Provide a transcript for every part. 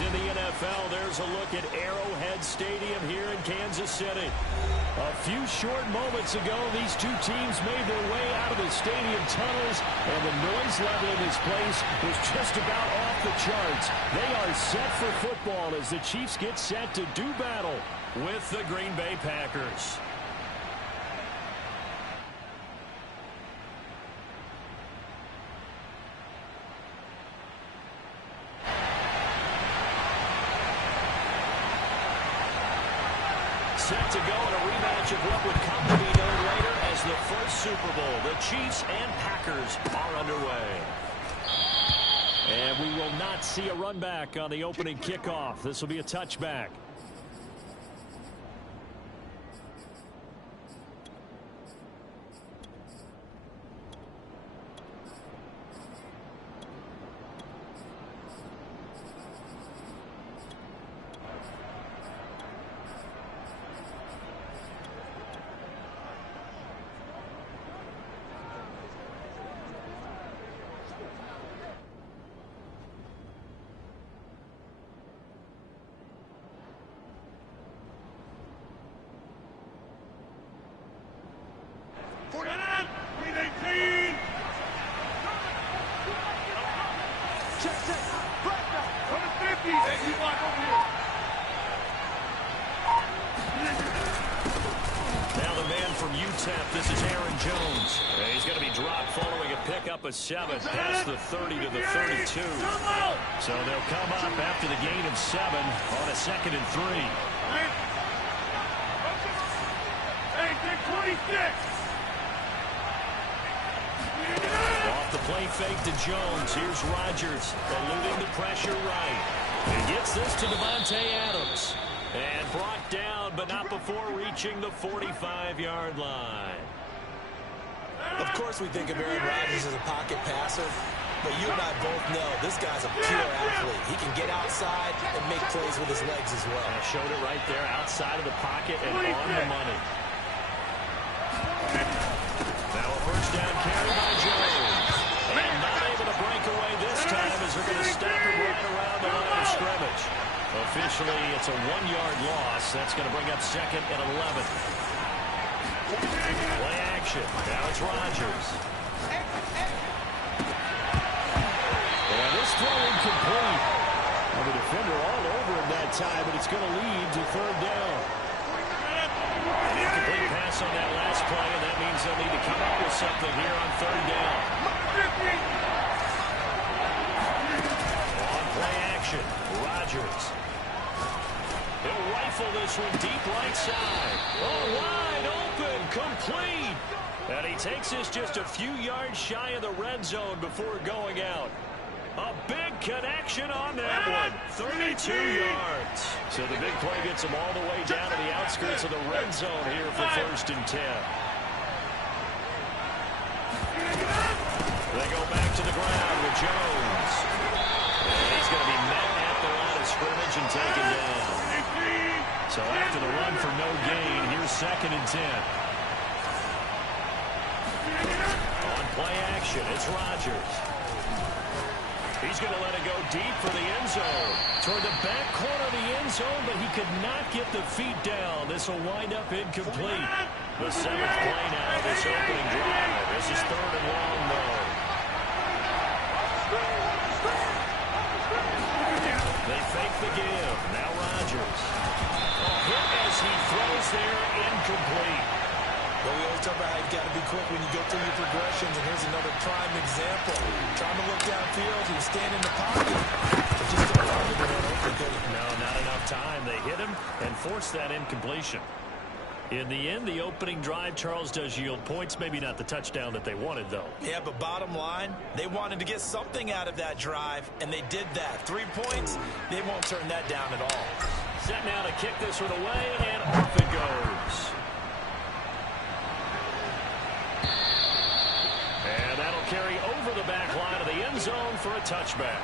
In the NFL, there's a look at Arrowhead Stadium here in Kansas City. A few short moments ago, these two teams made their way out of the stadium tunnels, and the noise level in this place was just about off the charts. They are set for football as the Chiefs get set to do battle with the Green Bay Packers. Set to go in a rematch of what would come to be known later as the first Super Bowl. The Chiefs and Packers are underway. And we will not see a run back on the opening kickoff. This will be a touchback. This is Aaron Jones. He's going to be dropped following a pickup of 7 past the 30 to the 32. So they'll come up after the gain of 7 on a 2nd and 3. Off the play fake to Jones. Here's Rodgers eluding the pressure right. He gets this to Devontae Adams. And brought down, but not before reaching the 45-yard line. Of course we think of Aaron Rodgers as a pocket passer, but you and I both know this guy's a pure athlete. He can get outside and make plays with his legs as well. I showed it right there, outside of the pocket and on the money. Now a first down carry by Jones. And not able to break away this time as they're going to stop him right around the line of scrimmage. Officially, it's a 1-yard loss. That's going to bring up 2nd and 11. Play action. Now it's Rodgers. And this throw incomplete. Well, the defender all over him that time, but it's going to lead to 3rd down. An incomplete pass on that last play, and that means they'll need to come up with something here on 3rd down. On play action, Rodgers. He'll rifle this one deep right side. Oh, wide open, complete. And he takes this just a few yards shy of the red zone before going out. A big connection on that one. 32 yards. So the big play gets him all the way down to the outskirts of the red zone here for 1st and 10. They go back to the ground with Jones. And he's going to be met at the line of scrimmage and taken down. So after the run for no gain. Here's 2nd and 10. On play action, it's Rodgers. He's going to let it go deep for the end zone. Toward the back corner of the end zone, but he could not get the feet down. This will wind up incomplete. The 7th play now, this opening drive. This is 3rd and long, though. They fake the give. Now Rodgers. A hit as he throws there, incomplete. Well, we always talk about how you've got to be quick when you go through your progressions, and here's another prime example. Trying to look downfield, he was standing in the pocket, but just didn't find the run open, could he? No, not enough time. They hit him and forced that incompletion. In the end, the opening drive, Charles, does yield points. Maybe not the touchdown that they wanted, though. Yeah, but bottom line, they wanted to get something out of that drive, and they did that. 3 points, they won't turn that down at all. Set now to kick this one away, and off it goes. And that'll carry over the back line of the end zone for a touchback.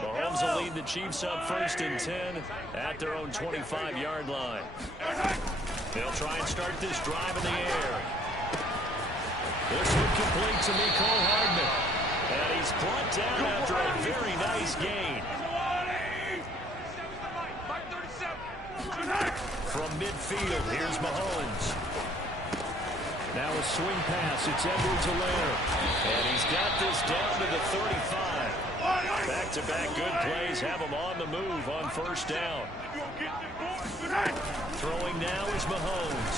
Mahomes will lead the Chiefs up 1st and 10 at their own 25-yard line. They'll try and start this drive in the air. This one complete to Mecole Hardman. And he's brought down after a very nice gain. From midfield, here's Mahomes. Now a swing pass. It's Edwards-Helaire. And he's got this down to the 35. Back-to-back good plays have him on the move on 1st down. Throwing now is Mahomes.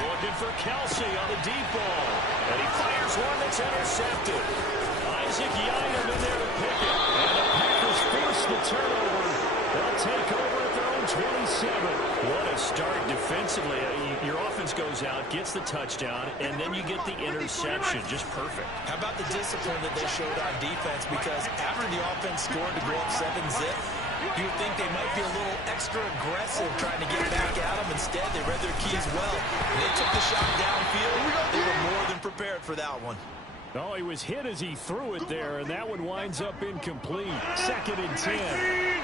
Looking for Kelsey on the deep ball. And he fires one that's intercepted. Isaac Yianum in there to pick it. And the Packers force the turnover. They'll take over at their own 27. What a start defensively. Your offense goes out, gets the touchdown, and then you get the interception. Just perfect. How about the discipline that they showed on defense? Because after the offense scored to go up 7-zip, you would think they might be a little extra aggressive trying to get back at them. Instead, they read their keys well. They took the shot downfield. They were more than prepared for that one. Oh, he was hit as he threw it there, and that one winds up incomplete. 2nd and 10.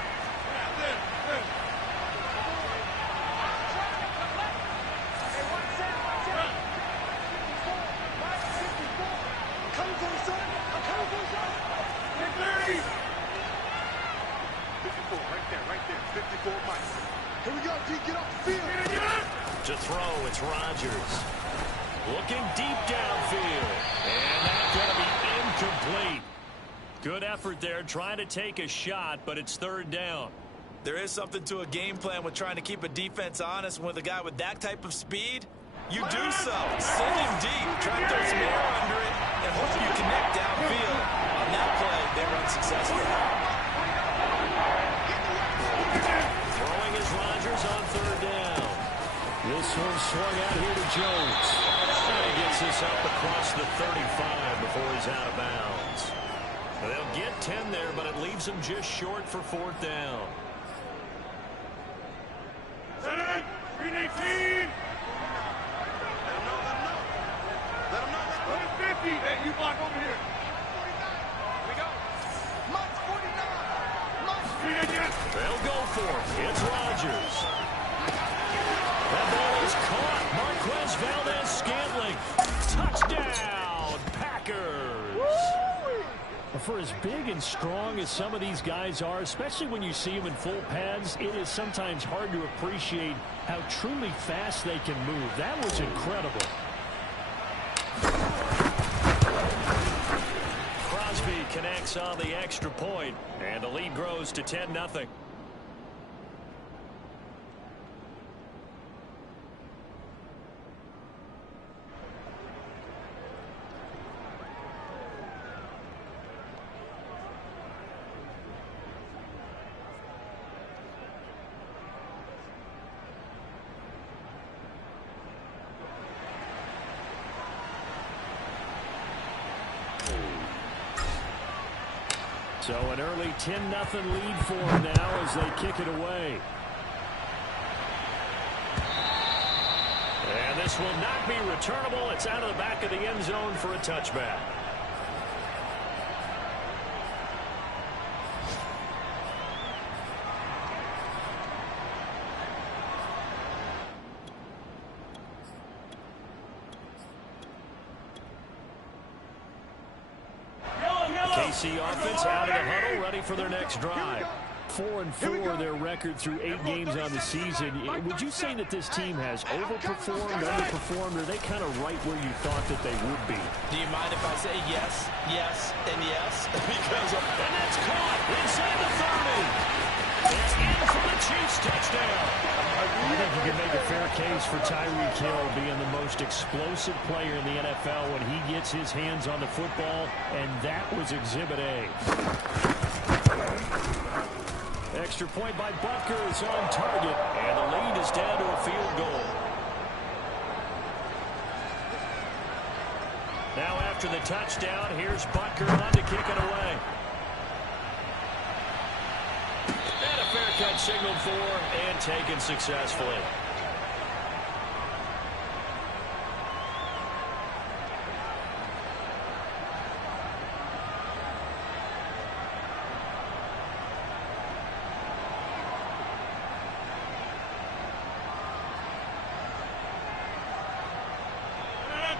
To throw, it's Rodgers. Looking deep downfield. And that's going to be incomplete. Good effort there, trying to take a shot, but it's 3rd down. There is something to a game plan with trying to keep a defense honest. With a guy with that type of speed, you do so. Send him deep, try to throw some air under it, and hope you connect downfield. On that play, they run successfully. Throwing is Rodgers on 3rd down. This one swung out here to Jones. And he gets this up across the 35 before he's out of bounds. They'll get 10 there, but it leaves them just short for 4th down. Set it! 3-18! Let him know, let him know. Let him know, let him know. 50! Hey, you block over here. 49. We go. Mike 49. Mike. They'll go for it. It's Rodgers. That ball is caught. Marquez Valdez-Scantling. Touchdown, Packers. Woo! For as big and strong as some of these guys are, especially when you see them in full pads, it is sometimes hard to appreciate how truly fast they can move. That was incredible. Crosby connects on the extra point, and the lead grows to 10-0. So an early 10-0 lead for them now as they kick it away. And this will not be returnable. It's out of the back of the end zone for a touchback. KC offense out of the huddle, ready for their next drive. 4-4 their record through 8 games on the season. Would you say that this team has overperformed, underperformed, or are they kind of right where you thought that they would be? Do you mind if I say yes, yes, and yes? Because and that's caught inside the 30. It's in for the Chiefs touchdown. I think you can make a fair case for Tyreek Hill being the most explosive player in the NFL when he gets his hands on the football, and that was Exhibit A. Extra point by Butker is on target, and the lead is down to a field goal. Now after the touchdown, here's Butker on to kick it away. And a fair catch signaled for and taken successfully.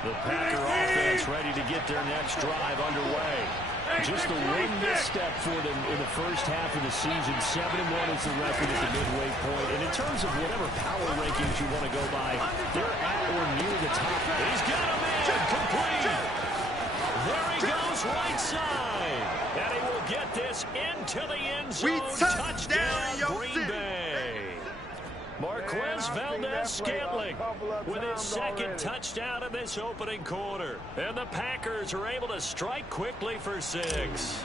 The Packer offense ready to get their next drive underway. Just the one misstep for them in the first half of the season. 7-1 is the record at the midway point. And in terms of whatever power rankings you want to go by, they're at or near the top. He's got a man complete. There he goes right side. And he will get this into the end zone. Touchdown, Green Bay. Marquez Valdez-Scantling with his second touchdown in this opening quarter. And the Packers are able to strike quickly for 6.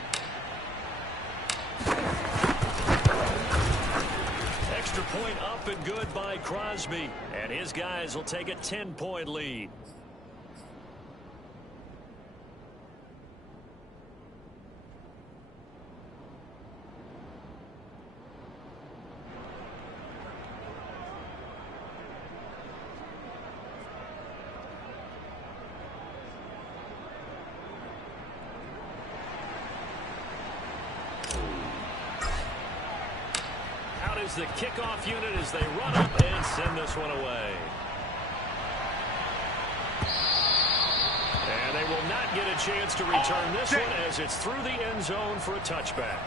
Extra point up and good by Crosby. And his guys will take a 10-point lead. Is the kickoff unit as they run up and send this one away. And they will not get a chance to return this one as it's through the end zone for a touchback.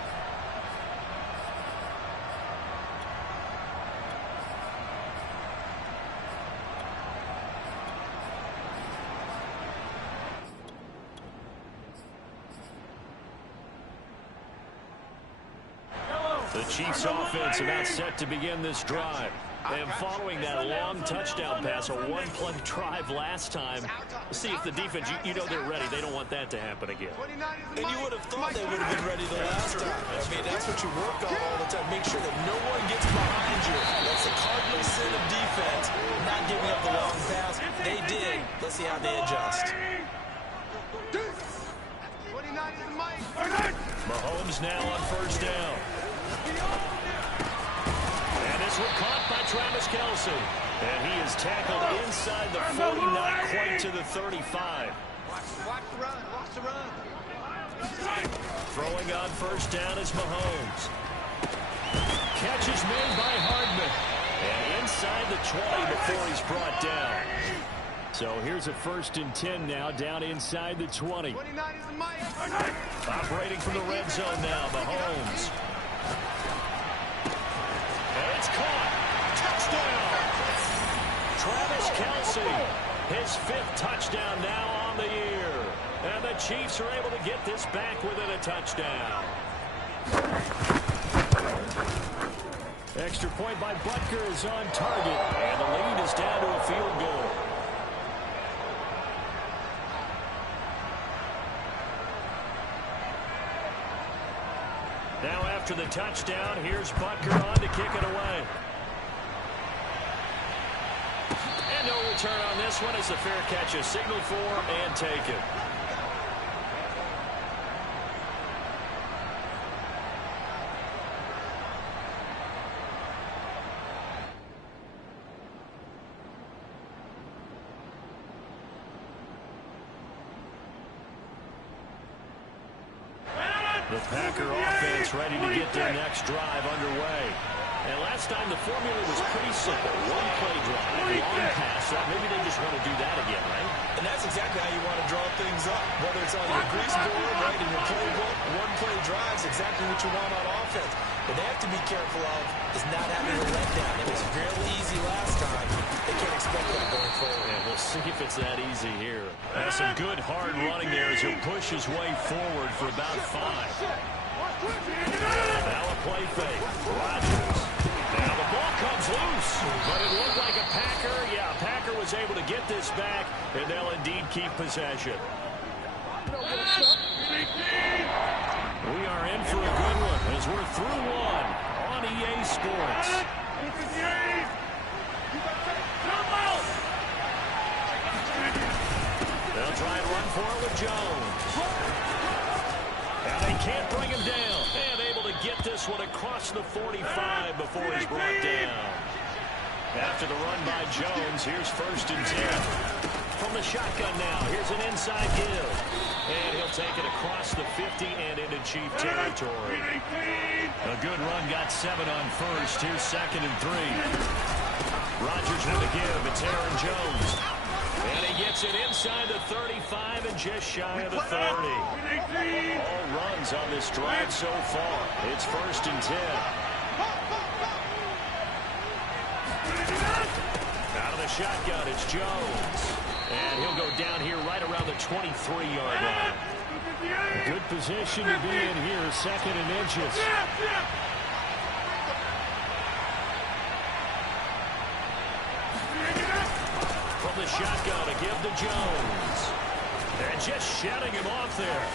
The Chiefs offense about set to begin this drive. And following that long touchdown pass, a one-play drive last time, see if the defense, you know they're ready. They don't want that to happen again. And you would have thought they would have been ready the last time. I mean, that's what you work on all the time. Make sure that no one gets behind you. That's the cardinal sin of defense, not giving up the long pass. They did. Let's see how they adjust. Mahomes now on first down. And this one caught by Travis Kelce. And he is tackled inside the 40, not quite to the 35. Watch the run. Watch the run. Throwing on first down is Mahomes. Catch is made by Hardman. And inside the 20 before he's brought down. So here's a 1st and 10 now, down inside the 20. Operating from the red zone now, Mahomes. And it's caught. Touchdown. Travis Kelce, his 5th touchdown now on the year. And the Chiefs are able to get this back within a touchdown. Extra point by Butker is on target. And the lead is down to a field goal. Now after the touchdown, here's Butker on to kick it away. And no return on this one as the fair catch is signaled for and taken. The Packer offense ready to get their next drive underway. And last time the formula was pretty simple. One play drive, long pass. Maybe they just want to do that again, right? And that's exactly how you want to draw things up. Whether it's on your grease board, right, in your playbook, one play drive is exactly what you want on offense. What they have to be careful of is not having a letdown. It was fairly easy last time. They can't expect that going forward. And we'll see if it's that easy here. That's some good hard running there as he'll push his way forward for about 5. Now a play fake. Rodgers. Now the ball comes loose, but it looked like a Packer. Yeah, Packer was able to get this back, and they'll indeed keep possession. We are in for a good one as we're through one on EA Sports. They'll try and run for it with Jones. And they can't bring him down. And able to get this one across the 45 before he's brought down. After the run by Jones, here's 1st and 10. From the shotgun now, here's an inside give. And he'll take it across the 50 and into Chief territory. A good run, got 7 on 1st. Here's 2nd and 3. Rodgers with a give. It's Aaron Jones. And he gets it inside the 35 and just shy of the 30. All runs on this drive so far. It's 1st and 10. Out of the shotgun, it's Jones. And he'll go down here right around the 23-yard line. Good position to be in here, 2nd and inches. From the shotgun, a give to Jones. And just shutting him off there.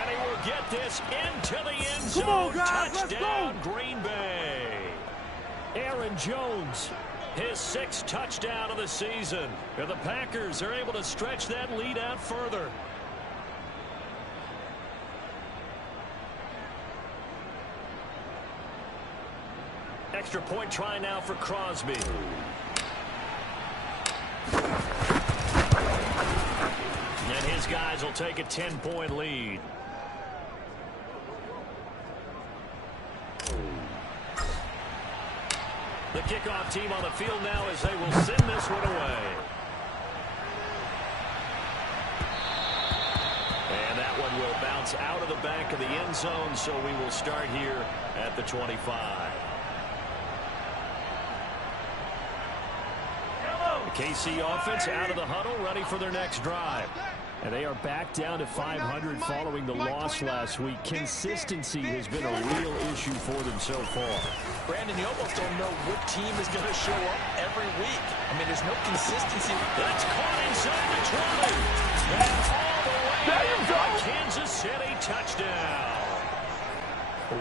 And he will get this into the end zone. Touchdown, Green Bay. Aaron Jones, his 6th touchdown of the season. And the Packers are able to stretch that lead out further. Extra point try now for Crosby. And his guys will take a 10-point lead. The kickoff team on the field now as they will send this one away. And that one will bounce out of the back of the end zone, so we will start here at the 25. The KC offense out of the huddle, ready for their next drive. And they are back down to 500 following the loss last week. Consistency has been a real issue for them so far. Brandon, you almost don't know what team is going to show up every week. I mean, there's no consistency. That's caught inside the 20. And all the way there you go. Kansas City touchdown.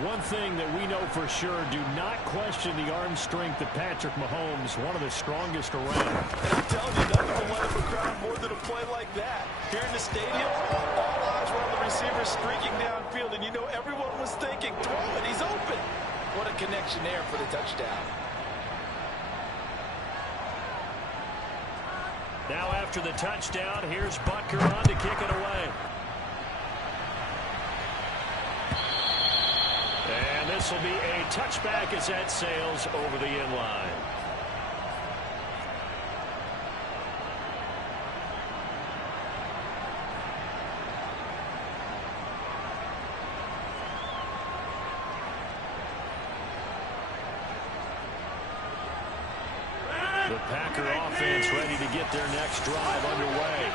One thing that we know for sure, do not question the arm strength of Patrick Mahomes, one of the strongest around. And I'm telling you, nothing will light up a crowd more than a play like that. Here in the stadium, all eyes were on the receiver streaking downfield, and you know everyone was thinking, throw it, he's open. What a connection there for the touchdown. Now after the touchdown, here's Butker on to kick it away. And this will be a touchback as that sails over the end line. The Packer offense ready to get their next drive underway.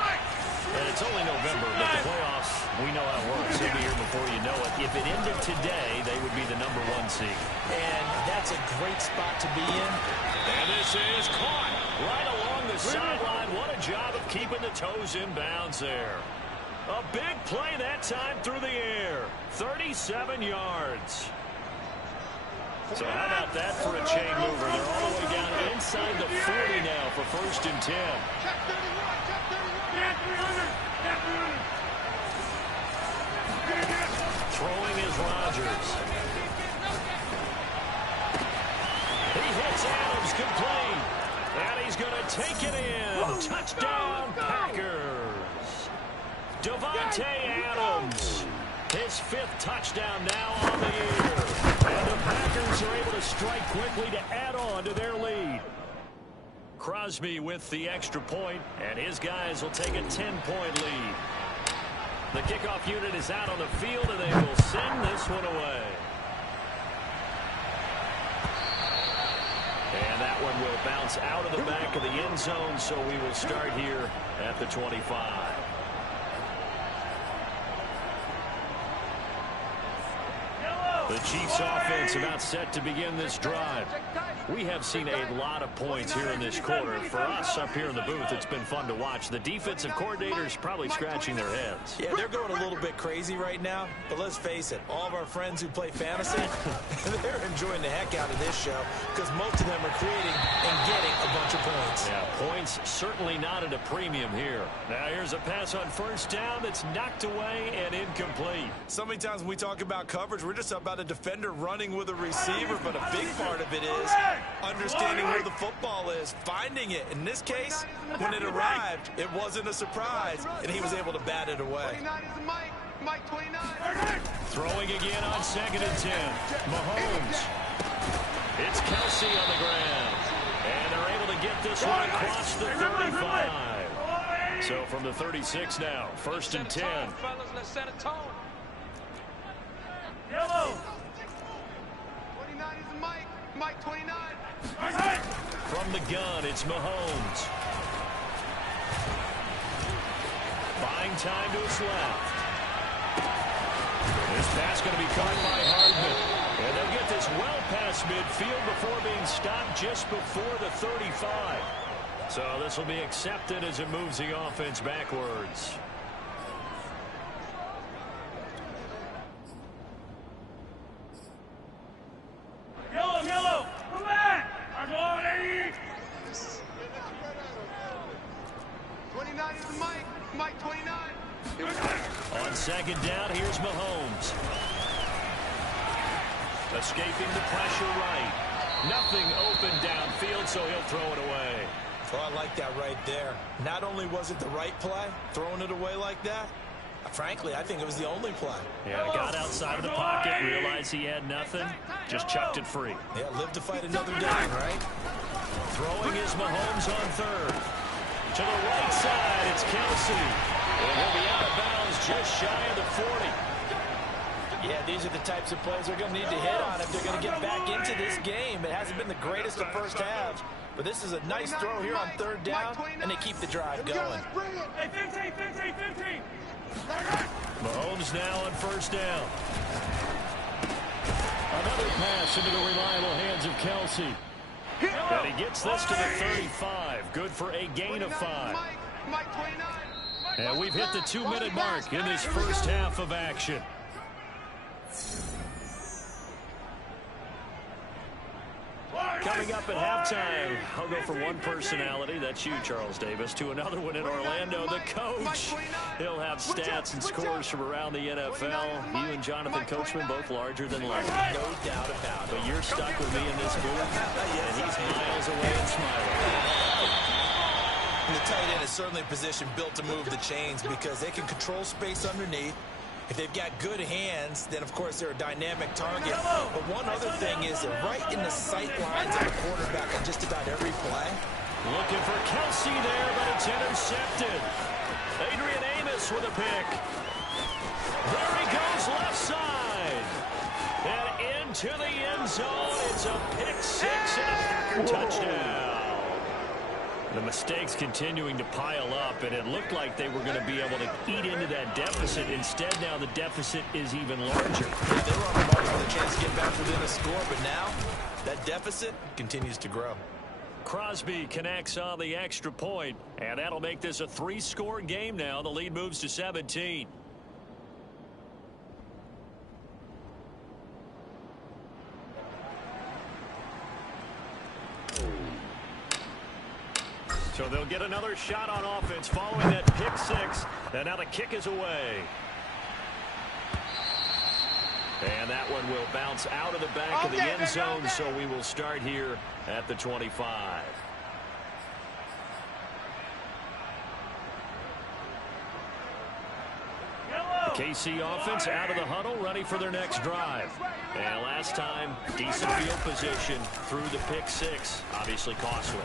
And it's only November, but the playoffs, we know how it works. They'll be here before you know it. If it ended today, they would be the #1 seed. And that's a great spot to be in. And this is caught right along the sideline. What a job of keeping the toes in bounds there. A big play that time through the air. 37 yards. So how about that for a chain mover? They're all the way down inside the 40 now for 1st and 10. Throwing is Rodgers. He hits Adams complete. And he's going to take it in. Touchdown, Packers. Davante Adams. His 5th touchdown now on the year. And the Packers are able to strike quickly to add on to their lead. Crosby with the extra point, and his guys will take a 10-point lead. The kickoff unit is out on the field, and they will send this one away. And that one will bounce out of the back of the end zone, so we will start here at the 25. The Chiefs offense about set to begin this drive. We have seen a lot of points here in this quarter. For us up here in the booth, it's been fun to watch. The defensive coordinators probably scratching their heads. Yeah, they're going a little bit crazy right now, but let's face it, all of our friends who play fantasy, they're enjoying the heck out of this show because most of them are creating and getting a bunch of points. Yeah, points certainly not at a premium here. Now here's a pass on first down that's knocked away and incomplete. So many times when we talk about coverage, we're just about a defender running with a receiver, but a big part of it is understanding where the football is, finding it. In this case, when it arrived, it wasn't a surprise, and he was able to bat it away. Throwing again on 2nd and 10. Mahomes. It's Kelsey on the ground. And they're able to get this one across the 35. So from the 36 now, 1st and 10. Let's set a tone. Yellow. 29 is Mike 29. From the gun, it's Mahomes. Buying time to his left. This pass going to be caught by Hardman. And they'll get this well past midfield before being stopped just before the 35. So this will be accepted as it moves the offense backwards. Yellow. Come back. 29 is Mike 29. On 2nd down, here's Mahomes. Escaping the pressure right. Nothing open downfield, so he'll throw it away. Oh, I like that right there. Not only was it the right play, throwing it away like that, frankly, I think it was the only play. Yeah, got outside of the pocket, realized he had nothing, just chucked it free. Yeah, live to fight another down, right? Throwing is Mahomes on 3rd. To the right side, it's Kelsey. And he'll be out of bounds just shy of the 40. Yeah, these are the types of plays they're going to need to hit on if they're going to get back into this game. It hasn't been the greatest of first halves, but this is a nice throw here on 3rd down, and they keep the drive going. Hey, 15. Mahomes now on 1st down. Another pass into the reliable hands of Kelsey. And he gets this to the 35. Good for a gain of 5. And we've hit the 2-minute mark in this first half of action. Coming up at halftime, I'll go from one personality, that's you, Charles Davis, to another one in Orlando, the coach. He'll have stats and scores from around the NFL. You and Jonathan Coachman both larger than life. No doubt about it. But you're stuck with me in this booth, and he's miles away and smiling. The tight end is certainly a position built to move the chains because they can control space underneath. If they've got good hands, then, of course, they're a dynamic target. But one other thing is they're right in the sight lines of the quarterback on just about every play. Looking for Kelsey there, but it's intercepted. Adrian Amos with a pick. There he goes, left side. And into the end zone. It's a pick 6 and a Packer touchdown. The mistakes continuing to pile up, and it looked like they were going to be able to eat into that deficit. Instead, now the deficit is even larger. Yeah, they were on the mark with a chance to get back within a score, but now that deficit continues to grow. Crosby connects on the extra point, and that'll make this a 3-score game now. The lead moves to 17. So they'll get another shot on offense following that pick 6. And now the kick is away. And that one will bounce out of the back of the end zone, so we will start here at the 25. KC offense out of the huddle, ready for their next drive. And last time, decent field position through the pick six. Obviously costly.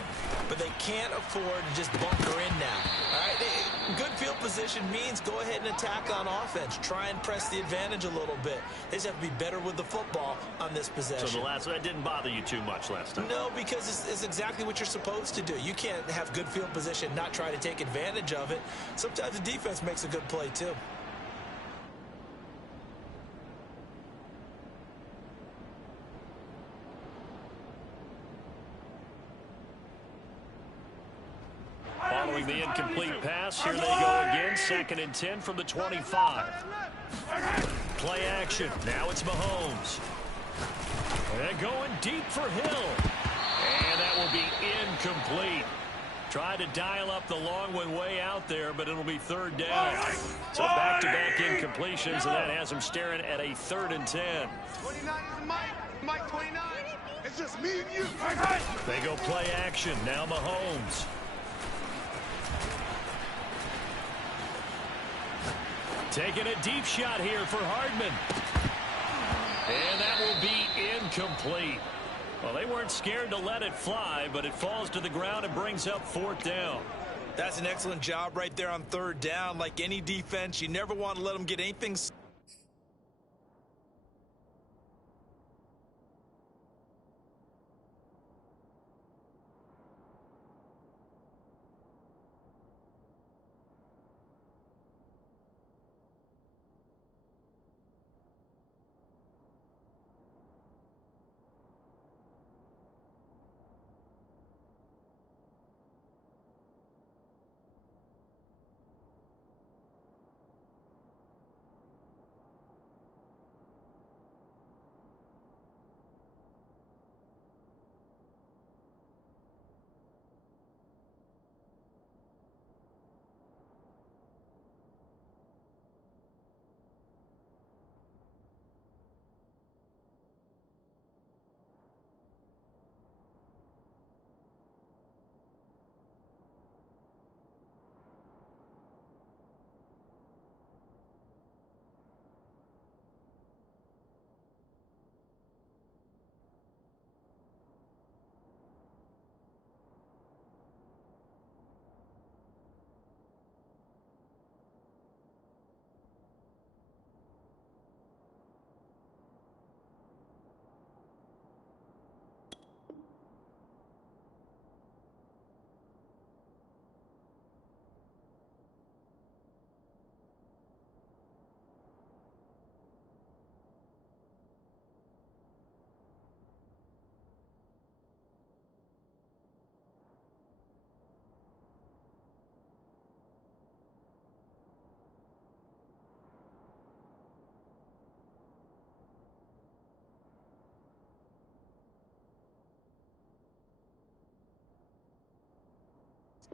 But they can't afford to just bunker in now. All right, good field position means go ahead and attack on offense. Try and press the advantage a little bit. They just have to be better with the football on this possession. So that didn't bother you too much last time? No, because it's exactly what you're supposed to do. You can't have good field position, not try to take advantage of it. Sometimes the defense makes a good play too. Following the incomplete pass, here they go again. 2nd and 10 from the 25. Play action. Now it's Mahomes. And going deep for Hill. And that will be incomplete. Tried to dial up the long one way out there, but it'll be 3rd down. So back-to-back incompletions, and that has them staring at a 3rd and 10. 29 is Mike. Mike 29. It's just me and you. They go play action. Now Mahomes. Taking a deep shot here for Hardman. And that will be incomplete. Well, they weren't scared to let it fly, but it falls to the ground and brings up 4th down. That's an excellent job right there on 3rd down. Like any defense, you never want to let them get anything.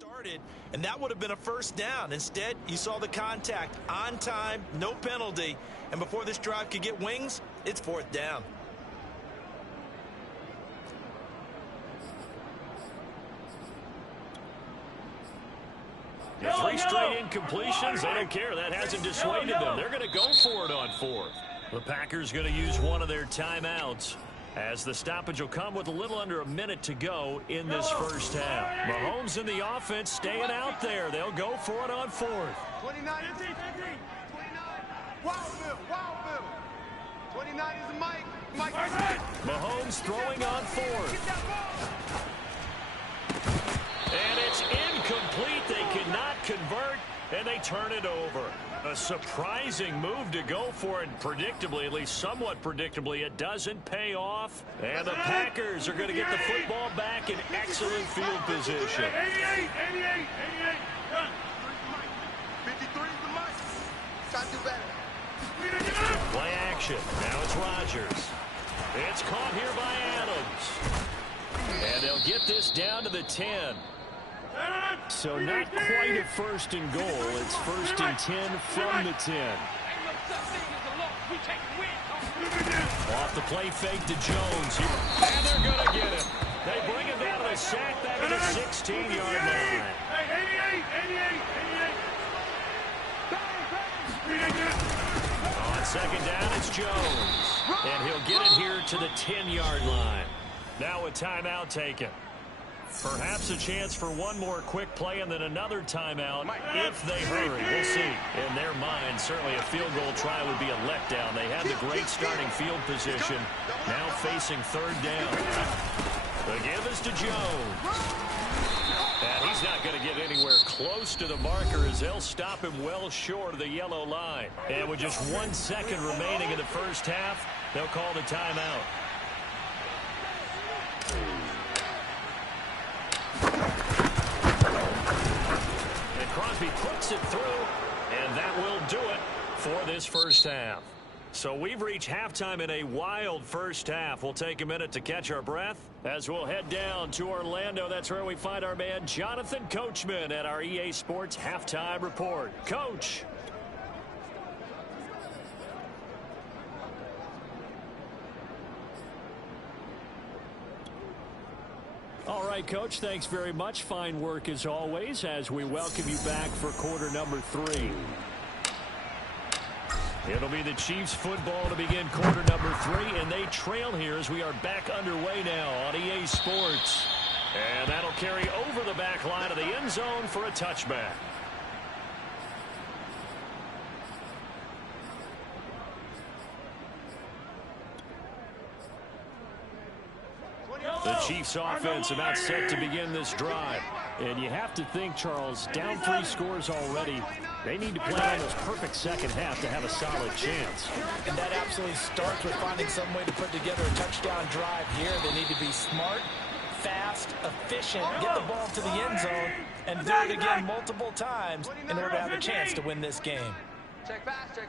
Started, and that would have been a 1st down. Instead, you saw the contact on time, no penalty, and before this drive could get wings, it's 4th down. Yeah, 3 straight incompletions. They don't care. That hasn't dissuaded them. They're going to go for it on 4th. The Packers going to use one of their timeouts, as the stoppage will come with a little under a minute to go in this 1st half. Mahomes in the offense staying out there. They'll go for it on 4th. 29 is 29. Wildville. 29 is Mike. Mike. Mahomes throwing on 4th. And it's incomplete. They cannot convert, and they turn it over. A surprising move to go for it. Predictably, at least somewhat predictably, it doesn't pay off. And the Packers are going to get the football back in excellent field position. 88. Done. 53 is the Mike. Try to do better. Play action. Now it's Rodgers. It's caught here by Adams. And they'll get this down to the 10. So not quite a 1st and goal. It's 1st and 10 from the 10. Off the play fake to Jones. And they're going to get him. They bring him down to the sack back at the 16-yard line. 88. second down, it's Jones. And he'll get it here to the 10-yard line. Now a timeout taken. Perhaps a chance for one more quick play and then another timeout if they hurry. We'll see. In their mind, certainly a field goal try would be a letdown. They had the great starting field position. Now facing third down. The give is to Jones. And he's not going to get anywhere close to the marker as they'll stop him well short of the yellow line. And with just 1 second remaining in the first half, they'll call the timeout. And Crosby puts it through, and that will do it for this first half. So we've reached halftime in a wild first half. We'll take a minute to catch our breath as we'll head down to Orlando. That's where we find our man Jonathan Coachman at our EA Sports Halftime Report. Coach. All right, Coach, thanks very much. Fine work as always as we welcome you back for quarter number 3. It'll be the Chiefs football to begin quarter number 3, and they trail here as we are back underway now on EA Sports. And that'll carry over the back line of the end zone for a touchback. The Chiefs offense about set to begin this drive. And you have to think, Charles, down 3 scores already. They need to play almost perfect second half to have a solid chance. And that absolutely starts with finding some way to put together a touchdown drive here. They need to be smart, fast, efficient, get the ball to the end zone, and do it again multiple times in order to have a chance to win this game.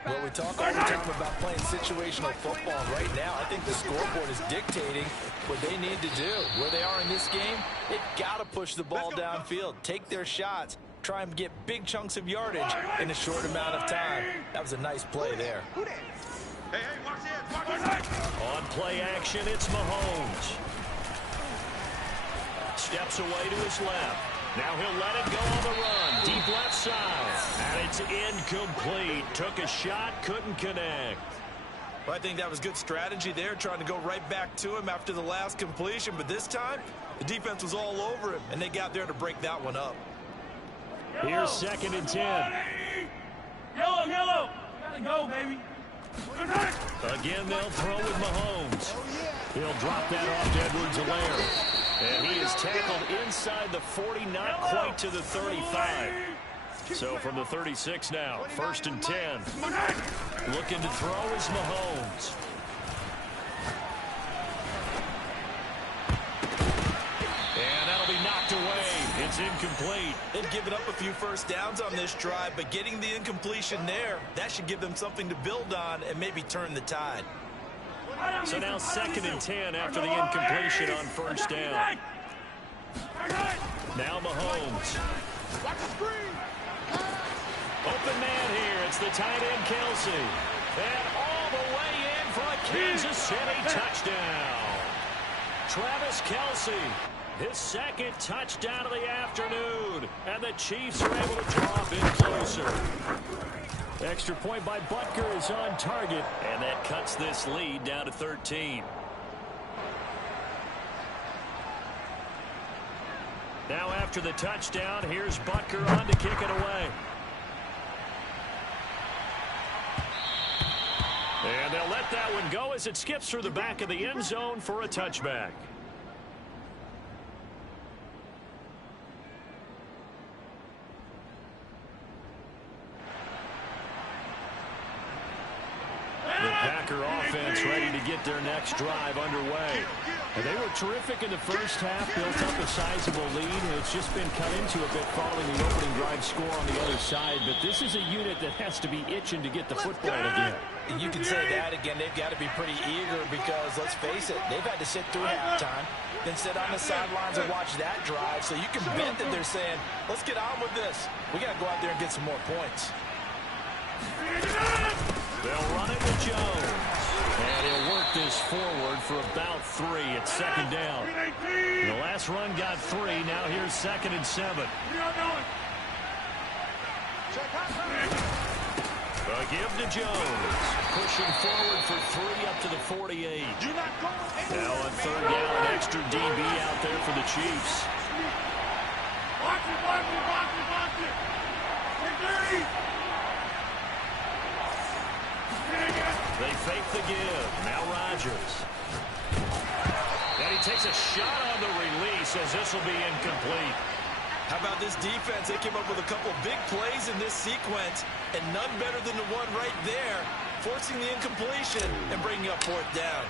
Well, we talk all the time about playing situational football. Right now, I think the scoreboard is dictating what they need to do. Where they are in this game, they've got to push the ball downfield, take their shots, try and get big chunks of yardage in a short amount of time. That was a nice play there. On play action, it's Mahomes. Steps away to his left. Now he'll let it go on the run. Deep left side. And it's incomplete. Took a shot, couldn't connect. Well, I think that was good strategy there, trying to go right back to him after the last completion. But this time, the defense was all over him, and they got there to break that one up. Here's 2nd and 10. Yellow, yellow. Gotta go, baby. Again, they'll throw with Mahomes. He'll drop that off to Edwards-Helaire. And he is tackled inside the 40, not quite to the 35. So from the 36 now, 1st and 10. Looking to throw is Mahomes. And that'll be knocked away. It's incomplete. They've given up a few first downs on this drive, but getting the incompletion there, that should give them something to build on and maybe turn the tide. So now 2nd and 10 after the incompletion on 1st down. Now Mahomes. Open man here. It's the tight end, Kelsey. And all the way in for a Kansas City touchdown. Travis Kelsey, his 2nd touchdown of the afternoon. And the Chiefs are able to draw a bit closer. Extra point by Butker is on target, and that cuts this lead down to 13. Now after the touchdown, here's Butker on to kick it away. And they'll let that one go as it skips through the back of the end zone for a touchback. The Packer offense ready to get their next drive underway. And they were terrific in the first half, built up a sizable lead, and it's just been cut into a bit following the opening drive score on the other side. But this is a unit that has to be itching to get the football again. You can say that again. They've got to be pretty eager because, let's face it, they've had to sit through halftime, then sit on the sidelines and watch that drive. So you can bet that they're saying, let's get on with this. We got to go out there and get some more points. They'll run it with Jones. And he'll work this forward for about 3. It's 2nd down. The last run got 3. Now here's 2nd and 7. A give to Jones. Pushing forward for 3 up to the 48. Now on 3rd down, an extra DB out there for the Chiefs. Watch it, watch it, watch it, watch it. Get dirty. They fake the give. Now Rodgers. And he takes a shot on the release as this will be incomplete. How about this defense? They came up with a couple big plays in this sequence, and none better than the one right there, forcing the incompletion and bringing up 4th down.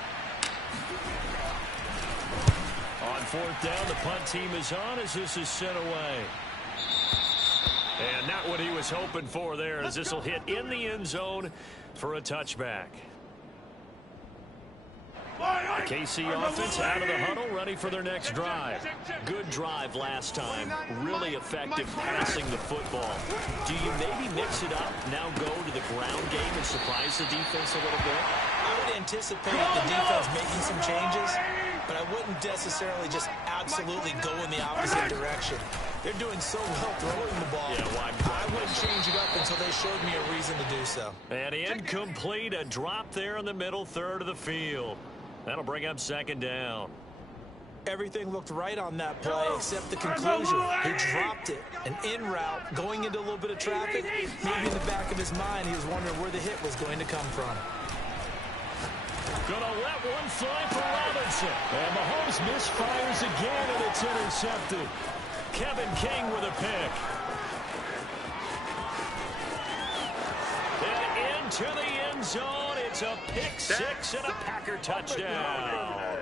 On 4th down, the punt team is on as this is sent away. And not what he was hoping for there, as this will hit in the end zone for a touchback. The KC offense out of the huddle, ready for their next drive. Good drive last time. Really effective passing the football. Do you maybe mix it up, now go to the ground game and surprise the defense a little bit? I would anticipate the defense making some changes, but I wouldn't necessarily just absolutely go in the opposite direction. They're doing so well throwing the ball. Yeah, well, I wouldn't change it up until they showed me a reason to do so. And incomplete, a drop there in the middle third of the field. That'll bring up 2nd down. Everything looked right on that play except the conclusion. He dropped it. An in route, going into a little bit of traffic. Maybe in the back of his mind, he was wondering where the hit was going to come from. Gonna let one fly for Robinson. And Mahomes misfires again, and it's intercepted. Kevin King with a pick. And into the end zone. It's a pick 6 and a Packer touchdown.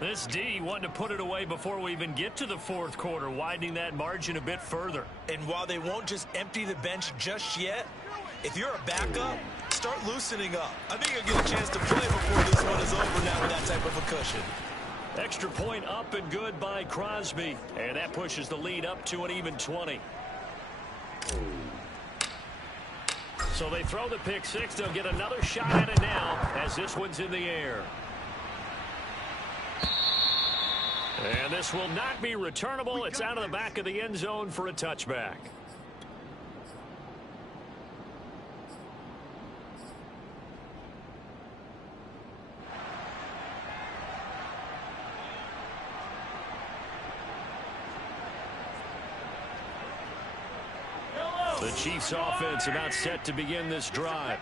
This D wanted to put it away before we even get to the 4th quarter, widening that margin a bit further. And while they won't just empty the bench just yet, if you're a backup, start loosening up. I think you'll get a chance to play before this one is over now with that type of a cushion. Extra point up and good by Crosby. And that pushes the lead up to an even 20. So they throw the pick 6. They'll get another shot at it now as this one's in the air. And this will not be returnable. It's out of the back of the end zone for a touchback. The Chiefs offense about set to begin this drive.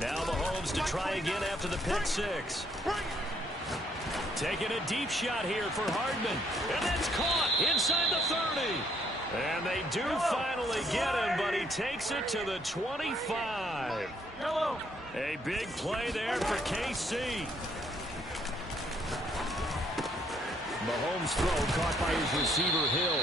Now Mahomes to try again after the pick 6. Taking a deep shot here for Hardman. And that's caught inside the 30. And they do finally get him, but he takes it to the 25. A big play there for KC. Mahomes' throw caught by his receiver Hill.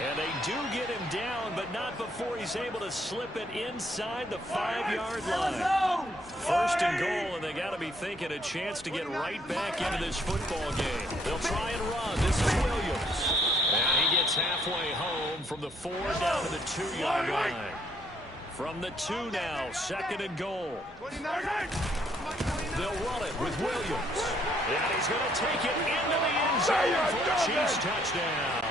And they do get him down, but not before he's able to slip it inside the 5-yard line. 1st and goal, and they got to be thinking a chance to get right back into this football game. They'll try and run. This is Williams. And he gets halfway home from the 4 down to the 2-yard line. From the 2 now, 2nd and goal. They'll run it with Williams. And he's going to take it into the end zone for a Chiefs touchdown.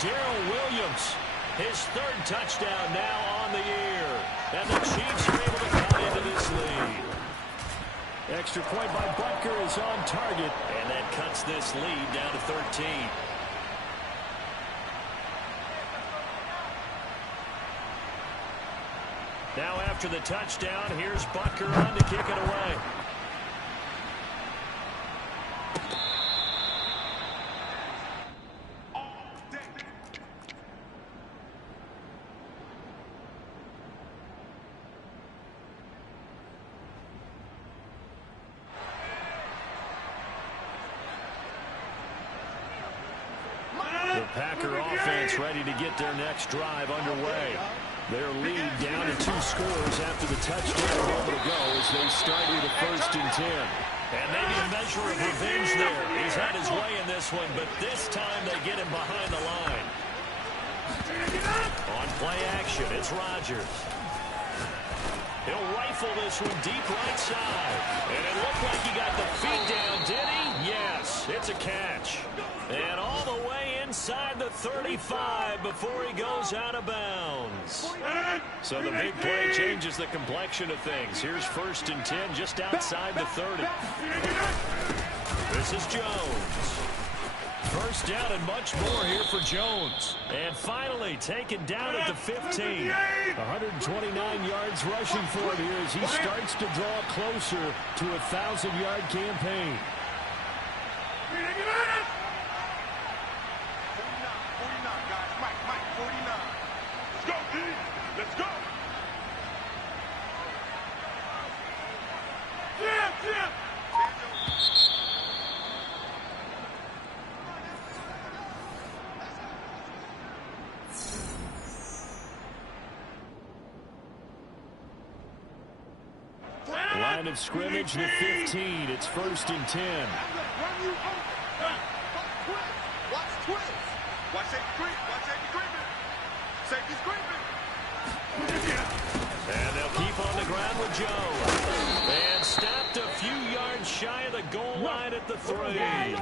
Darrell Williams, his 3rd touchdown now on the year. And the Chiefs are able to cut into this lead. Extra point by Butker is on target. And that cuts this lead down to 13. Now after the touchdown, here's Butker on to kick it away. The Packer offense ready to get their next drive underway. Their lead down to 2 scores after the touchdown a moment ago as they start with a 1st and 10. And maybe a measure of revenge there. He's had his way in this one, but this time they get him behind the line. On play action, it's Rodgers. He'll rifle this one deep right side. And it looked like he got the feet down, did he? Yes, it's a catch. And all the way in inside the 35 before he goes out of bounds. So the big play changes the complexion of things. Here's 1st and 10 just outside the 30. This is Jones. First down and much more here for Jones. And finally taken down at the 15. 129 yards rushing for him here as he starts to draw closer to a 1,000-yard campaign. 49, guys. Mike, 49. Let's go, D. Let's go. Jim. Line of scrimmage, the 15. It's 1st and 10. Watch twist. Watch safety creeping. Safety's creeping. And they'll keep on the ground with Jones. And stopped a few yards shy of the goal line at the 3.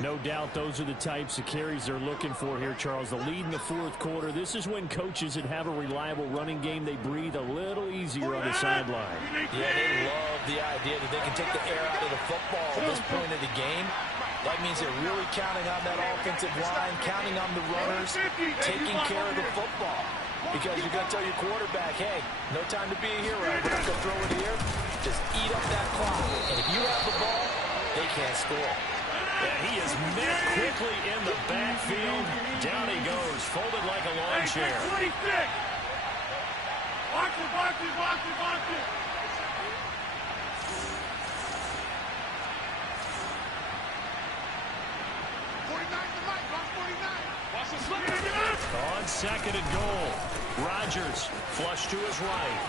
No doubt those are the types of carries they're looking for here, Charles. The lead in the 4th quarter. This is when coaches that have a reliable running game, they breathe a little easier on the sideline. Yeah, they love the idea that they can take the air out of the football at this point of the game. That means they're really counting on that offensive line, counting on the runners, taking care of the football. Because you're going to tell your quarterback, hey, no time to be a hero. We're not going to throw it here. Just eat up that clock. And if you have the ball, they can't score. Yeah, he is met quickly in the backfield. Down he goes, folded like a lawn chair. 26. Watch it. 49. On 2nd and goal. Rodgers flush to his right.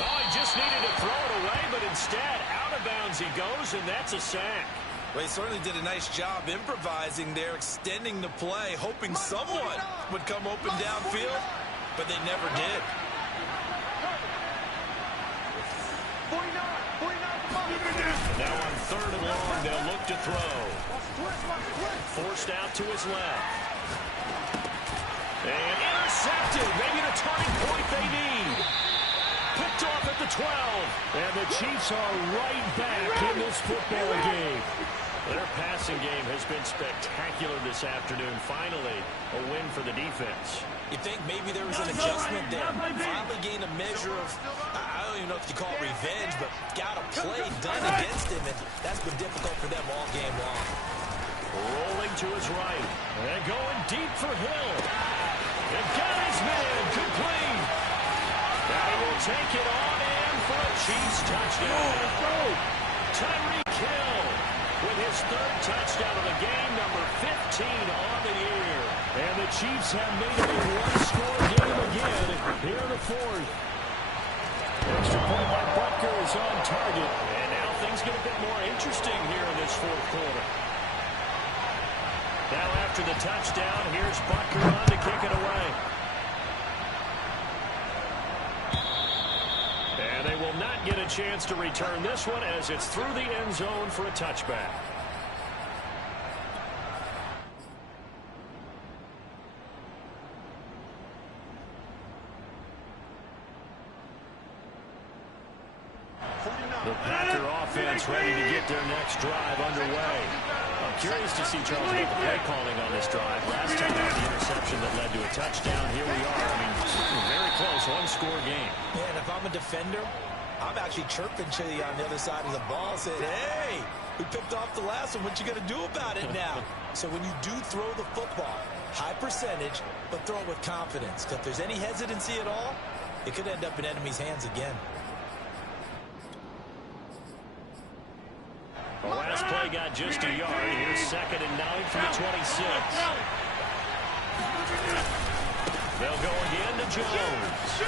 Oh, he just needed to throw it away, but instead, out of bounds he goes, and that's a sack. Well, he certainly did a nice job improvising there, extending the play, hoping someone would come open downfield, but they never did. 49. Now on 3rd and long, they'll look to throw. Forced out to his left. And intercepted. Maybe the turning point they need. Picked off at the 12. And the Chiefs are right back in this football game. Their passing game has been spectacular this afternoon. Finally, a win for the defense. You think maybe there was an adjustment there. Finally gained a measure of, I don't even know if you call it revenge, but got a play done against him, and that's been difficult for them all game long. Rolling to his right. And going deep for Hill. And got his man complete. Now he will take it on in for a Chiefs touchdown. Tyreek Hill with his 3rd touchdown of the game, number 15 on the year. And the Chiefs have made it a one-score game again here in the 4th. Extra point by Butker is on target. And now things get a bit more interesting here in this 4th quarter. Now after the touchdown, here's Butker on to kick it away. And they will not get a chance to return this one as it's through the end zone for a touchback. The Packer offense ready to get their next drive underway. I'm curious to see, Charles, about the play calling on this drive. Last time out, the interception that led to a touchdown. Here we are. I mean, very close, one-score game. Yeah, and if I'm a defender, I'm actually chirping to you on the other side of the ball, saying, hey, we picked off the last one. What you going to do about it now? So when you do throw the football, high percentage, but throw it with confidence. Because if there's any hesitancy at all, it could end up in enemy's hands again. The last play got just a yard. Here's 2nd and 9 from the 26. They'll go again to Jones.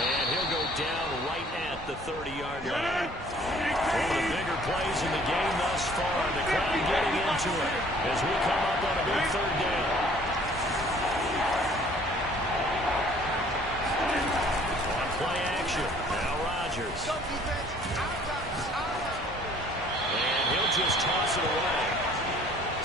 And he'll go down right at the 30-yard line. One of the bigger plays in the game thus far. The crowd getting into it as we come up on a big 3rd down. On play action. Now Rodgers. And he'll just toss it away.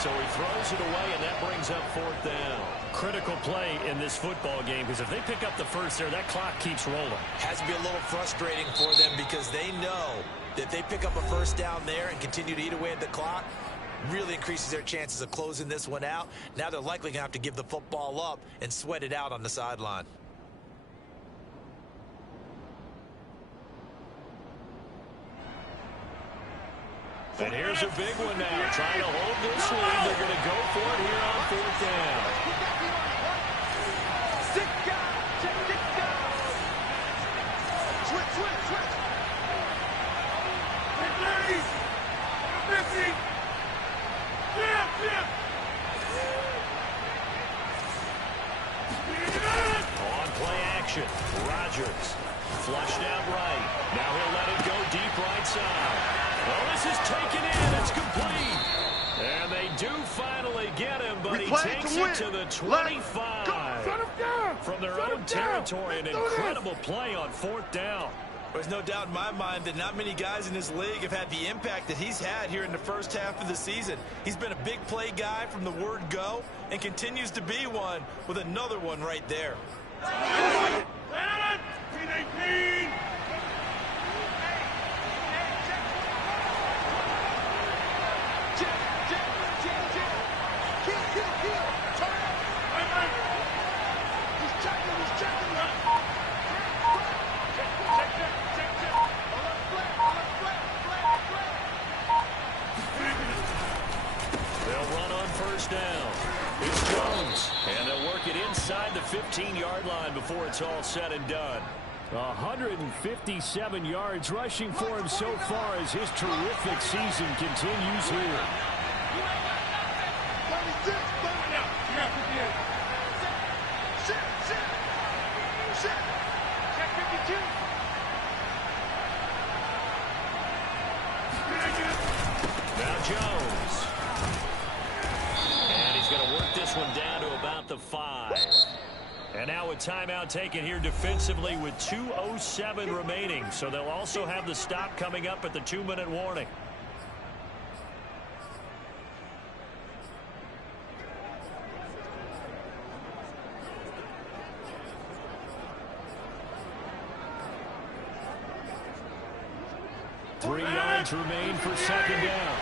So he throws it away, and that brings up fourth down. Critical play in this football game, because if they pick up the first there, that clock keeps rolling. Has to be a little frustrating for them because they know that they pick up a first down there and continue to eat away at the clock, really increases their chances of closing this one out. Now they're likely going to have to give the football up and sweat it out on the sideline. And here's a big one now. Trying to hold this lead. They're going to go for it here on fourth down. Switch. 50. On play action. Rodgers. Flushed out right. Now he'll let it go deep right side. Well, this is taken in. It's complete. And they do finally get him, but he takes it to the 25. From their own territory, an incredible play on fourth down. There's no doubt in my mind that not many guys in this league have had the impact that he's had here in the first half of the season. He's been a big play guy from the word go and continues to be one with another one right there. It's Jones, and they'll work it inside the 15-yard line before it's all said and done. 157 yards rushing for him so far as his terrific season continues here. Now Jones. And he's going to work this one down to about the 5. And now a timeout taken here defensively with 2:07 remaining. So they'll also have the stop coming up at the 2-minute warning. Three yards remain for second down.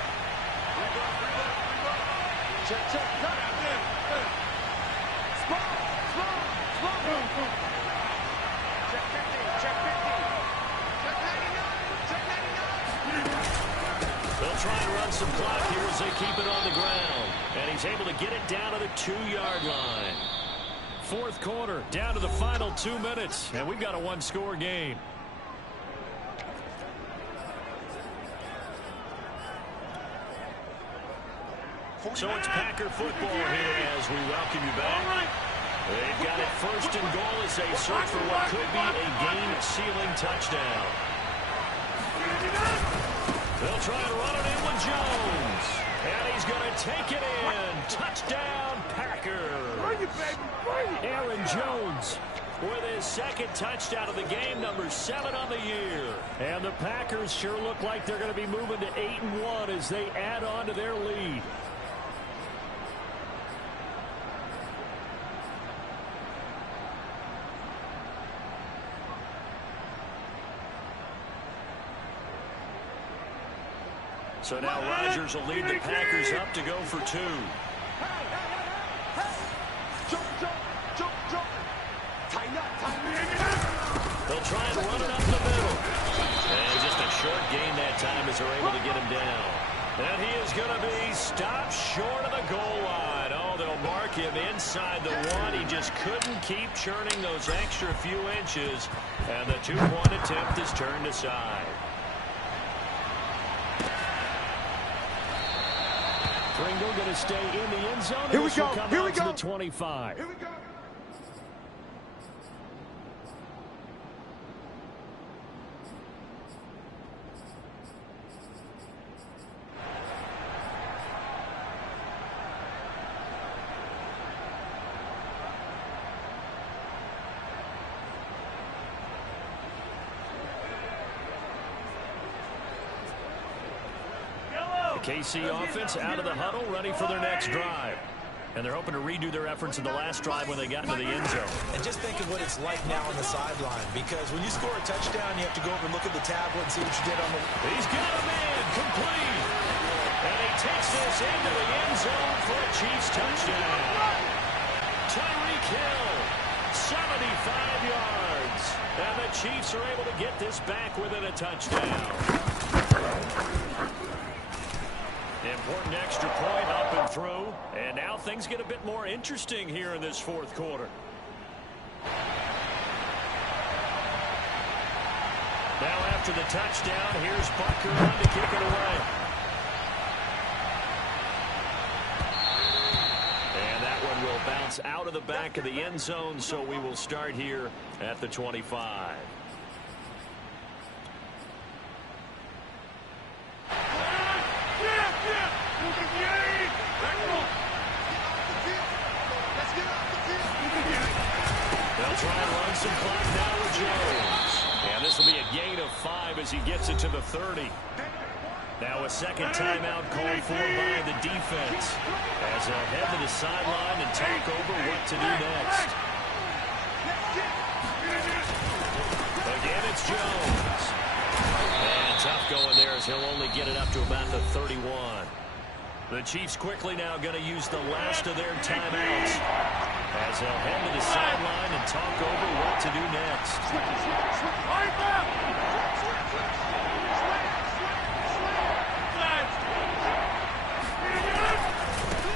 Check. They'll try and run some clock here as they keep it on the ground. And he's able to get it down to the 2-yard line. Fourth quarter, down to the final 2 minutes. And we've got a one-score game. So it's Packer football here as we welcome you back. They've got it first and goal as they search for what could be a game-sealing touchdown. They'll try and run it in with Jones. And he's going to take it in. Touchdown, Packers. Bring it, baby. Bring it. Aaron Jones with his second touchdown of the game, number 7 on the year. And the Packers sure look like they're going to be moving to 8-1 as they add on to their lead. So now Rodgers will lead the Packers up to go for 2. They'll try and run it up the middle. And just a short gain that time as they're able to get him down. And he is going to be stopped short of the goal line. Oh, they'll mark him inside the 1. He just couldn't keep churning those extra few inches. And the 2-point attempt is turned aside. Pringle going to stay in the end zone. Here we go. Here we go. To the 25. Here we go. KC offense out of the huddle, ready for their next drive. And they're hoping to redo their efforts in the last drive when they got into the end zone. And just think of what it's like now on the sideline, because when you score a touchdown, you have to go over and look at the tablet and see what you did on the... He's got him in, complete. And he takes this into the end zone for a Chiefs touchdown. Tyreek Hill, 75 yards. And the Chiefs are able to get this back within a touchdown. Important extra point up and through. And now things get a bit more interesting here in this fourth quarter. Now after the touchdown, here's Parker on to kick it away. And that one will bounce out of the back of the end zone, so we will start here at the 25. They'll try and run some clock now with Jones. And this will be a gain of 5 as he gets it to the 30. Now a second timeout called for by the defense as they'll head to the sideline and talk over what to do next. Again, it's Jones. And tough going there as he'll only get it up to about the 31. The Chiefs quickly now going to use the last of their timeouts as they'll head to the sideline and talk over what to do next.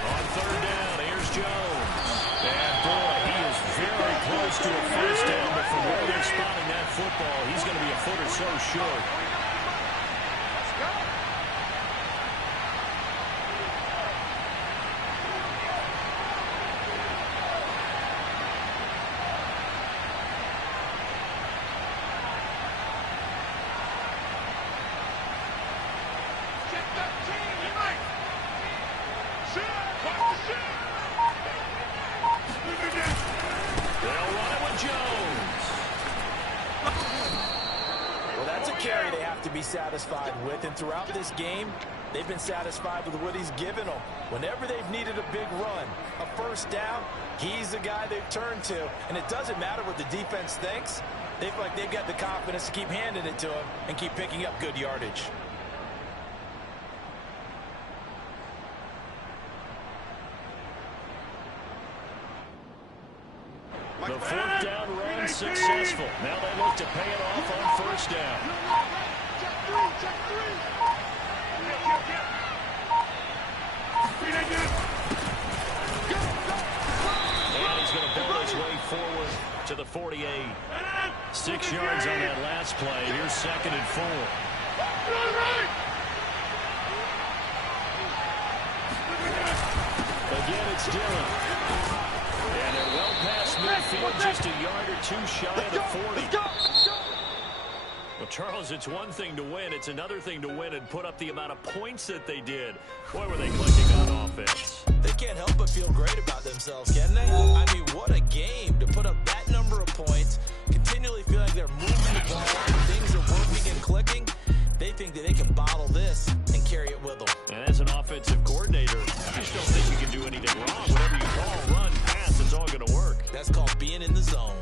On third down, here's Jones. And boy, he is very close to a first down, but from where they're spotting that football, he's going to be a foot or so short. Satisfied with, and throughout this game they've been satisfied with what he's given them. Whenever they've needed a big run, a first down, he's the guy they've turned to, and it doesn't matter what the defense thinks. They feel like they've got the confidence to keep handing it to him and keep picking up good yardage. The fourth down run successful. Now they look to pay it off on first down. Check three. And he's going to build his way forward to the 48. 6 yards on that last play. Here's 2nd and 4. Again, it's Dillon. And they're well past midfield, just a yard or two shy of the 40. Well, Charles, it's one thing to win. It's another thing to win and put up the amount of points that they did. Boy, were they clicking on offense. They can't help but feel great about themselves, can they? I mean, what a game to put up that number of points, continually feel like they're moving the ball, things are working and clicking. They think that they can bottle this and carry it with them. And as an offensive coordinator, I just don't think you can do anything wrong. Whatever you call, run, pass, it's all going to work. That's called being in the zone.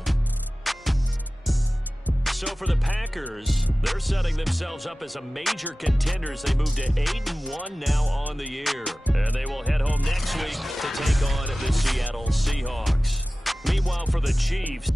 So for the Packers, they're setting themselves up as a major contenders. They move to 8-1 now on the year. And they will head home next week to take on the Seattle Seahawks. Meanwhile, for the Chiefs...